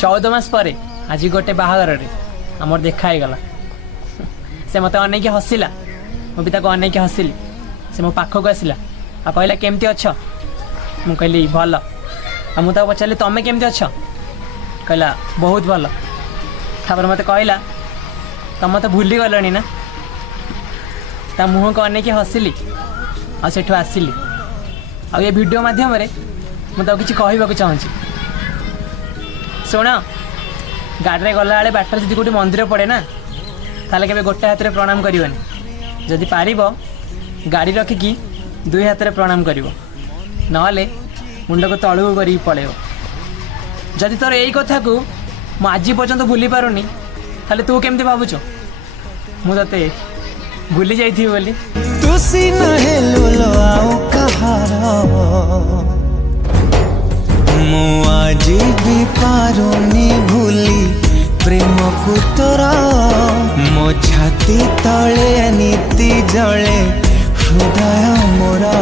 14 मास पर आज गोटे बाहागर आमर देखाई गला से मत अनेक हसिला मुझे अनेक हसिली से मो पाखक आसला आ कहला केमती अच्छ मु कहली भल आ मुझे पचारि तुम केमती अच्छ कहला बहुत भल तापर मत कहला तुम तो भूली गलनी ना ता मुह को अनेक हसिली आ सेठु आसिली आ ये वीडियो माध्यम मुझे किसी कहवाक चाहूँगी शुण गाड़ी में गला बाटर जब गोटे मंदिर पड़े ना ताले के गोटे हाथ में प्रणाम करनी जदि पार गाड़ी रखिकी 2 हाथ में प्रणाम कर ना मुंड को तलू कर पलैब जदि तोर यही कथा को मु आज पर्यंत भूली पारुनी ताले तू केमती भावुच मुझे भूली जाइथी बोली आज भी पारुनी भूली प्रेम को तोरा मो छाती तले नीति जले हृदय मोरा